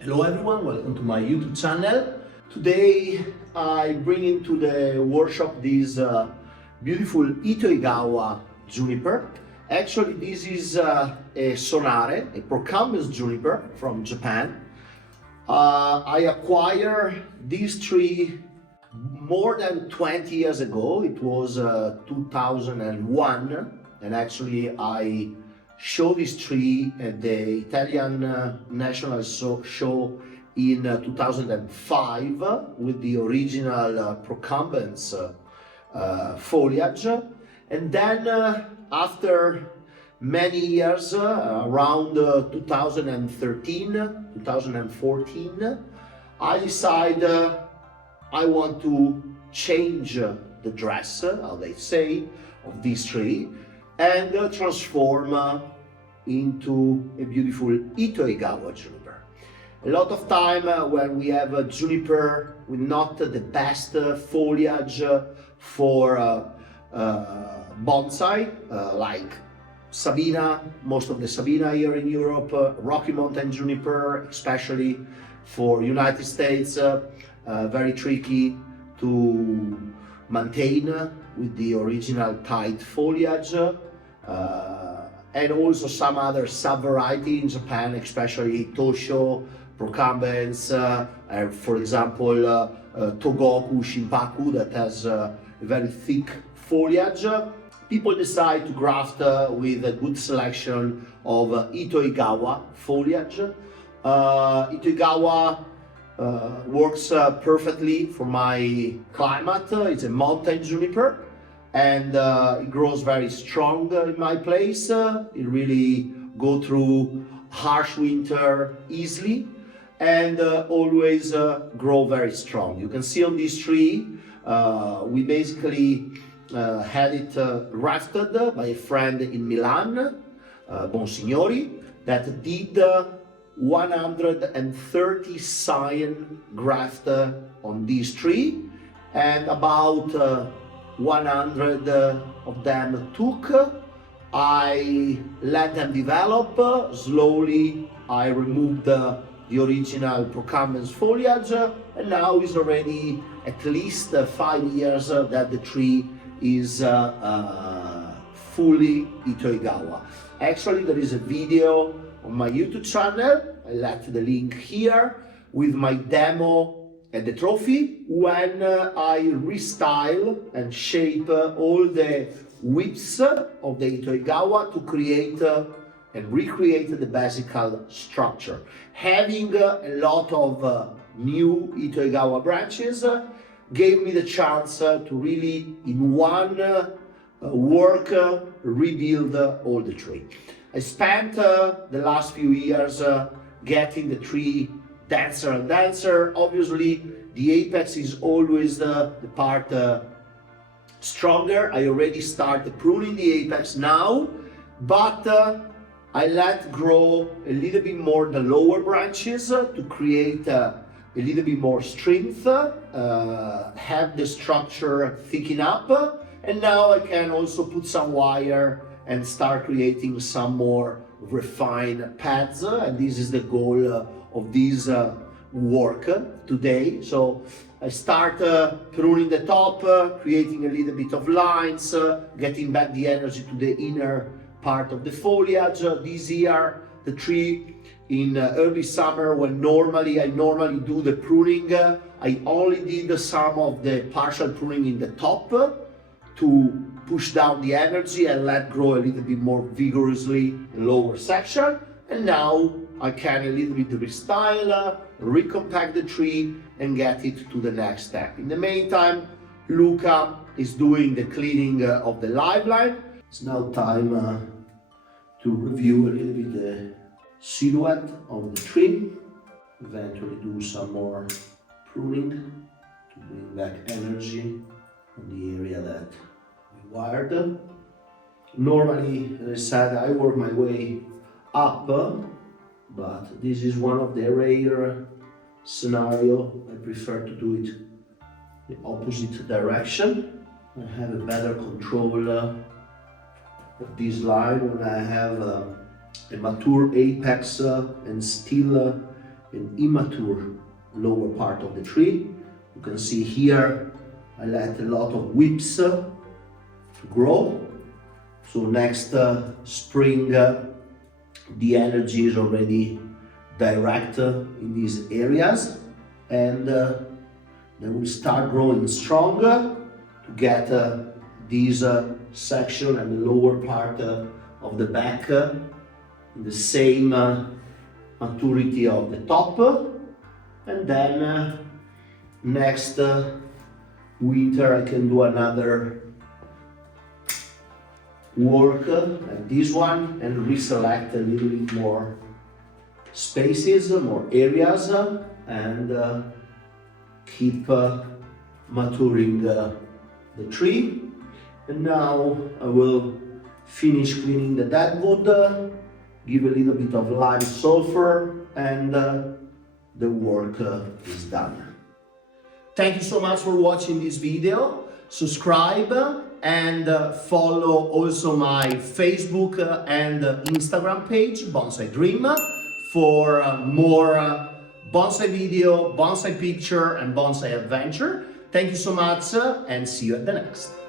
Hello everyone, welcome to my YouTube channel. Today I bring into the workshop this beautiful Itoigawa juniper. Actually this is a sonare, a procumbens juniper from Japan. I acquired this tree more than 20 years ago. It was 2001, and actually I showed this tree at the Italian National Show in 2005 with the original procumbens foliage. And then after many years, around 2013, 2014, I decided I want to change the dress, how they say, of this tree, and transform into a beautiful Itoigawa juniper. A lot of time when we have a juniper with not the best foliage for bonsai, like Sabina, most of the Sabina here in Europe, Rocky Mountain juniper, especially for United States, very tricky to maintain with the original tight foliage, and also some other sub-variety in Japan, especially Tosho, procumbens, for example, Togoku, Shinpaku, that has a very thick foliage. People decide to graft with a good selection of Itoigawa foliage. Itoigawa works perfectly for my climate. It's a mountain juniper, and it grows very strong in my place. It really go through harsh winter easily, and always grow very strong. You can see on this tree, we basically had it grafted by a friend in Milan, Bonsai, that did 130 cyan graft on this tree, and about 100 of them took. I let them develop slowly. I removed the original procumbens foliage, and now is already at least 5 years that the tree is fully Itoigawa. Actually, there is a video on my YouTube channel, I left the link here, with my demo and the trophy, when I restyle and shape all the whips of the Itoigawa to create and recreate the basic structure. Having a lot of new Itoigawa branches gave me the chance to really, in one work, rebuild all the tree. I spent the last few years getting the tree denser and denser. Obviously, the apex is always the part stronger. I already started pruning the apex now, but I let grow a little bit more the lower branches to create a little bit more strength, have the structure thicken up, and now I can also put some wire and start creating some more refined pads, and this is the goal of this work today. So I start pruning the top, creating a little bit of lines, getting back the energy to the inner part of the foliage. This year, the tree in early summer, when I normally do the pruning, I only did some of the partial pruning in the top to push down the energy and let grow a little bit more vigorously in lower section. And now I can a little bit restyle, recompact the tree and get it to the next step. In the meantime, Luca is doing the cleaning of the live line. It's now time to review a little bit the silhouette of the tree, eventually do some more pruning to bring back energy on the area that we wired. Normally, as I said, I work my way up, but this is one of the rare scenarios. I prefer to do it the opposite direction. I have a better control of this line when I have a mature apex and still an immature lower part of the tree. You can see here I let a lot of whips to grow. So next spring the energy is already direct in these areas, and they will start growing stronger to get this section and the lower part of the back in the same maturity of the top. And then next winter I can do another work like this one and reselect a little bit more spaces, more areas, and keep maturing the tree. And now I will finish cleaning the dead wood, give a little bit of lime sulfur, and the work is done. Thank you so much for watching this video. Subscribe and follow also my Facebook and Instagram page, Bonsai Dream, for more bonsai video, bonsai picture, and bonsai adventure. Thank you so much and see you at the next.